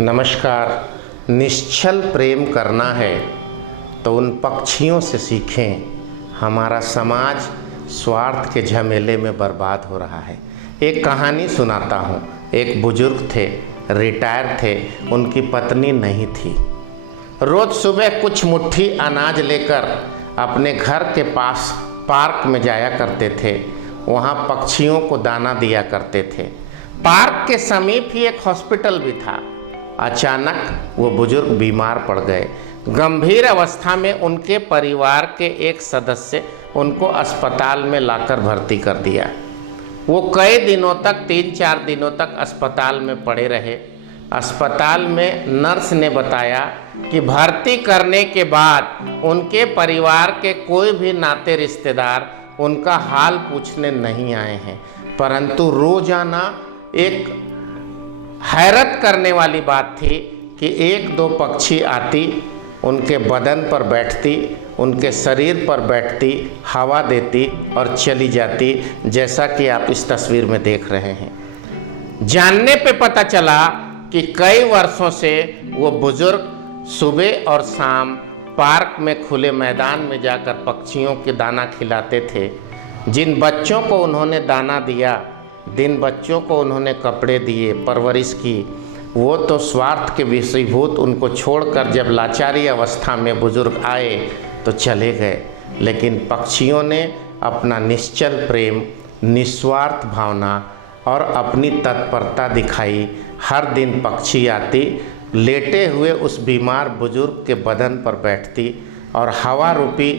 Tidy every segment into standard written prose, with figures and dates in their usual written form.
नमस्कार। निश्चल प्रेम करना है तो उन पक्षियों से सीखें। हमारा समाज स्वार्थ के झमेले में बर्बाद हो रहा है। एक कहानी सुनाता हूँ। एक बुजुर्ग थे, रिटायर थे, उनकी पत्नी नहीं थी। रोज़ सुबह कुछ मुट्ठी अनाज लेकर अपने घर के पास पार्क में जाया करते थे। वहाँ पक्षियों को दाना दिया करते थे। पार्क के समीप ही एक हॉस्पिटल भी था। अचानक वो बुजुर्ग बीमार पड़ गए। गंभीर अवस्था में उनके परिवार के एक सदस्य उनको अस्पताल में लाकर भर्ती कर दिया। वो कई दिनों तक 3-4 दिनों तक अस्पताल में पड़े रहे। अस्पताल में नर्स ने बताया कि भर्ती करने के बाद उनके परिवार के कोई भी नाते रिश्तेदार उनका हाल पूछने नहीं आए हैं, परंतु रोजाना एक हैरत करने वाली बात थी कि 1-2 पक्षी आती, उनके बदन पर बैठती, उनके शरीर पर बैठती, हवा देती और चली जाती, जैसा कि आप इस तस्वीर में देख रहे हैं। जानने पे पता चला कि कई वर्षों से वो बुजुर्ग सुबह और शाम पार्क में खुले मैदान में जाकर पक्षियों के दाना खिलाते थे। जिन बच्चों को उन्होंने दाना दिया, जिन बच्चों को उन्होंने कपड़े दिए, परवरिश की, वो तो स्वार्थ के विषयभूत उनको छोड़कर जब लाचारी अवस्था में बुजुर्ग आए तो चले गए। लेकिन पक्षियों ने अपना निश्चल प्रेम, निस्वार्थ भावना और अपनी तत्परता दिखाई। हर दिन पक्षी आती, लेटे हुए उस बीमार बुजुर्ग के बदन पर बैठती और हवा रूपी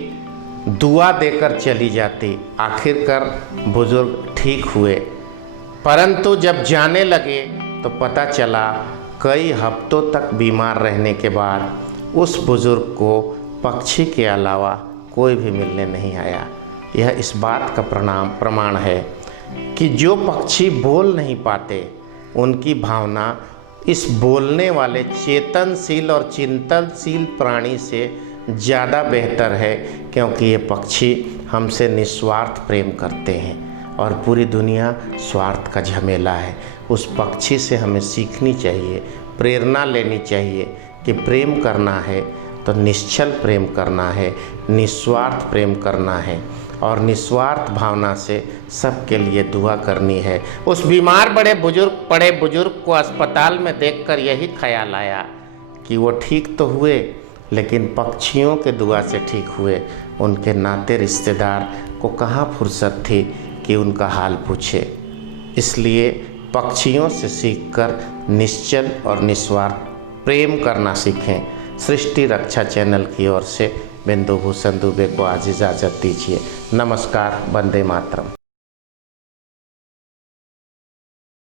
दुआ देकर चली जाती। आखिरकार बुजुर्ग ठीक हुए, परंतु जब जाने लगे तो पता चला कई हफ्तों तक बीमार रहने के बाद उस बुजुर्ग को पक्षी के अलावा कोई भी मिलने नहीं आया। यह इस बात का प्रमाण है कि जो पक्षी बोल नहीं पाते, उनकी भावना इस बोलने वाले चेतनशील और चिंतनशील प्राणी से ज़्यादा बेहतर है, क्योंकि ये पक्षी हमसे निस्वार्थ प्रेम करते हैं और पूरी दुनिया स्वार्थ का झमेला है। उस पक्षी से हमें सीखनी चाहिए, प्रेरणा लेनी चाहिए कि प्रेम करना है तो निश्चल प्रेम करना है, निस्वार्थ प्रेम करना है और निस्वार्थ भावना से सबके लिए दुआ करनी है। उस बीमार पड़े बुजुर्ग को अस्पताल में देखकर यही ख्याल आया कि वो ठीक तो हुए, लेकिन पक्षियों के दुआ से ठीक हुए। उनके नाते रिश्तेदार को कहाँ फुर्सत थी कि उनका हाल पूछे। इसलिए पक्षियों से सीखकर निश्चल और निस्वार्थ प्रेम करना सीखें। सृष्टि रक्षा चैनल की ओर से बिंदु भूषण दुबे को आज इजाज़त दीजिए। नमस्कार। वंदे मातरम।